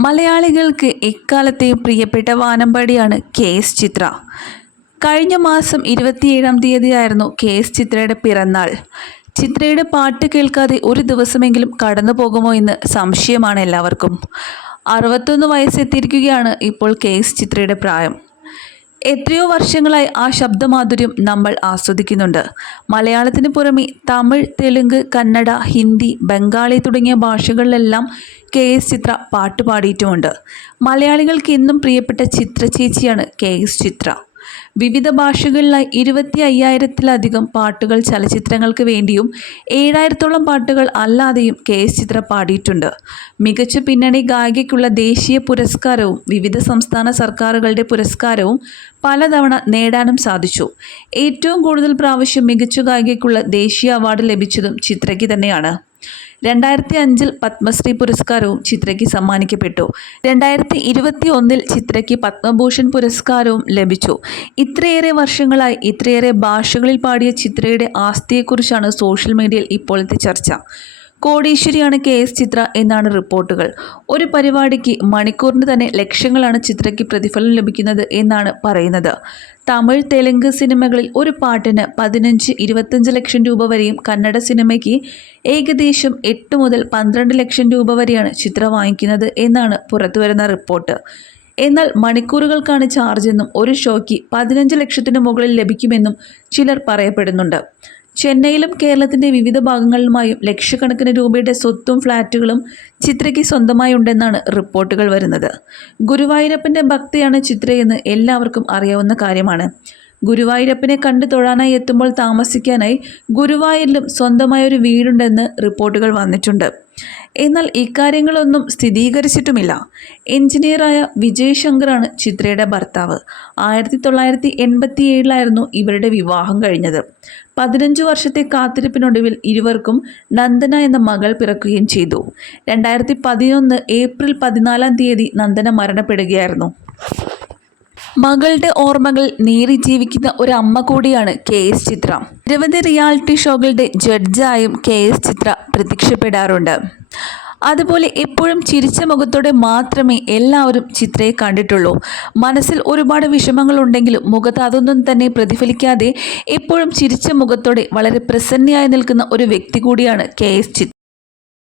മലയാളികൾക്ക് എക്കാലത്തെ പ്രിയപ്പെട്ട വാനമ്പാടിയാണ് K S ചിത്ര. കഴിഞ്ഞ മാസം ഇരുപത്തിയേഴാം തീയതിയായിരുന്നു കെ എസ് ചിത്രയുടെ പിറന്നാൾ. ചിത്രയുടെ പാട്ട് കേൾക്കാതെ ഒരു ദിവസമെങ്കിലും കടന്നു പോകുമോ എന്ന് സംശയമാണ് എല്ലാവർക്കും. അറുപത്തൊന്ന് വയസ്സെത്തിയിരിക്കുകയാണ് ഇപ്പോൾ കെ എസ് ചിത്രയുടെ പ്രായം. എത്രയോ വർഷങ്ങളായി ആ ശബ്ദമാധുര്യം നമ്മൾ ആസ്വദിക്കുന്നുണ്ട്. മലയാളത്തിന് പുറമെ തമിഴ് തെലുങ്ക് കന്നഡ ഹിന്ദി ബംഗാളി തുടങ്ങിയ ഭാഷകളിലെല്ലാം കെ എസ് ചിത്ര പാട്ട് പാടിയിട്ടുമുണ്ട്. മലയാളികൾക്ക് എന്നും പ്രിയപ്പെട്ട ചിത്ര ചേച്ചിയാണ് കെ എസ് ചിത്ര. വിവിധ ഭാഷകളിലായി ഇരുപത്തി അയ്യായിരത്തിലധികം പാട്ടുകൾ ചലച്ചിത്രങ്ങൾക്ക് വേണ്ടിയും ഏഴായിരത്തോളം പാട്ടുകൾ അല്ലാതെയും കെ എസ് ചിത്ര പാടിയിട്ടുണ്ട്. മികച്ച പിന്നണി ഗായികയ്ക്കുള്ള ദേശീയ പുരസ്കാരവും വിവിധ സംസ്ഥാന സർക്കാരുകളുടെ പുരസ്കാരവും പലതവണ നേടാനും സാധിച്ചു. ഏറ്റവും കൂടുതൽ പ്രാവശ്യം മികച്ച ഗായികയ്ക്കുള്ള ദേശീയ അവാർഡ് ലഭിച്ചതും ചിത്രയ്ക്ക് തന്നെയാണ്. രണ്ടായിരത്തി അഞ്ചിൽ പത്മശ്രീ പുരസ്കാരവും ചിത്രയ്ക്ക് സമ്മാനിക്കപ്പെട്ടു. രണ്ടായിരത്തി ഇരുപത്തി ഒന്നിൽ ചിത്രയ്ക്ക് പത്മഭൂഷൺ പുരസ്കാരവും ലഭിച്ചു. ഇത്രയേറെ വർഷങ്ങളായി ഇത്രയേറെ ഭാഷകളിൽ പാടിയ ചിത്രയുടെ ആസ്തിയെക്കുറിച്ചാണ് സോഷ്യൽ മീഡിയയിൽ ഇപ്പോഴത്തെ ചർച്ച. കോടീശ്വരിയാണ് കെ എസ് ചിത്ര എന്നാണ് റിപ്പോർട്ടുകൾ. ഒരു പരിപാടിക്ക് മണിക്കൂറിന് തന്നെ ലക്ഷങ്ങളാണ് ചിത്രയ്ക്ക് പ്രതിഫലം ലഭിക്കുന്നത് എന്നാണ് പറയുന്നത്. തമിഴ് തെലുങ്ക് സിനിമകളിൽ ഒരു പാട്ടിന് പതിനഞ്ച് ഇരുപത്തഞ്ച് ലക്ഷം രൂപ വരെയും കന്നഡ സിനിമയ്ക്ക് ഏകദേശം എട്ട് മുതൽ പന്ത്രണ്ട് ലക്ഷം രൂപ വരെയാണ് ചിത്ര വാങ്ങിക്കുന്നത് എന്നാണ് പുറത്തുവരുന്ന റിപ്പോർട്ട്. എന്നാൽ മണിക്കൂറുകൾക്കാണ് ചാർജ് എന്നും ഒരു ഷോയ്ക്ക് പതിനഞ്ച് ലക്ഷത്തിന് മുകളിൽ ലഭിക്കുമെന്നും ചിലർ പറയപ്പെടുന്നുണ്ട്. ചെന്നൈയിലും കേരളത്തിന്റെ വിവിധ ഭാഗങ്ങളിലുമായും ലക്ഷക്കണക്കിന് രൂപയുടെ സ്വത്തും ഫ്ലാറ്റുകളും ചിത്രയ്ക്ക് സ്വന്തമായി ഉണ്ടെന്നാണ് റിപ്പോർട്ടുകൾ വരുന്നത്. ഗുരുവായൂരപ്പന്റെ ഭക്തിയാണ് ചിത്രയെന്ന് എല്ലാവർക്കും അറിയാവുന്ന കാര്യമാണ്. ഗുരുവായൂരപ്പനെ കണ്ടു തൊഴാനായി എത്തുമ്പോൾ താമസിക്കാനായി ഗുരുവായൂരിലും സ്വന്തമായ ഒരു വീടുണ്ടെന്ന് റിപ്പോർട്ടുകൾ വന്നിട്ടുണ്ട്. എന്നാൽ ഇക്കാര്യങ്ങളൊന്നും സ്ഥിരീകരിച്ചിട്ടുമില്ല. എഞ്ചിനീയറായ വിജയ് ശങ്കറാണ് ചിത്രയുടെ ഭർത്താവ്. ആയിരത്തി തൊള്ളായിരത്തി എൺപത്തി ഏഴിലായിരുന്നു ഇവരുടെ വിവാഹം കഴിഞ്ഞത്. പതിനഞ്ച് വർഷത്തെ കാത്തിരിപ്പിനൊടുവിൽ ഇരുവർക്കും നന്ദന എന്ന മകൾ പിറക്കുകയും ചെയ്തു. രണ്ടായിരത്തി പതിനൊന്ന് ഏപ്രിൽ പതിനാലാം തീയതി നന്ദന മരണപ്പെടുകയായിരുന്നു. മകളുടെ ഓർമ്മകൾ നേരി ജീവിക്കുന്ന ഒരു അമ്മ കൂടിയാണ് കെ എസ് ചിത്ര. നിരവധി റിയാലിറ്റി ഷോകളുടെ ജഡ്ജായും കെ എസ് ചിത്ര പ്രത്യക്ഷപ്പെടാറുണ്ട്. അതുപോലെ എപ്പോഴും ചിരിച്ച മുഖത്തോടെ മാത്രമേ എല്ലാവരും ചിത്രയെ കണ്ടിട്ടുള്ളൂ. മനസ്സിൽ ഒരുപാട് വിഷമങ്ങളുണ്ടെങ്കിലും മുഖത്ത് അതൊന്നും തന്നെ പ്രതിഫലിക്കാതെ എപ്പോഴും ചിരിച്ച മുഖത്തോടെ വളരെ പ്രസന്നയായി നിൽക്കുന്ന ഒരു വ്യക്തി കൂടിയാണ് കെ എസ് ചിത്ര.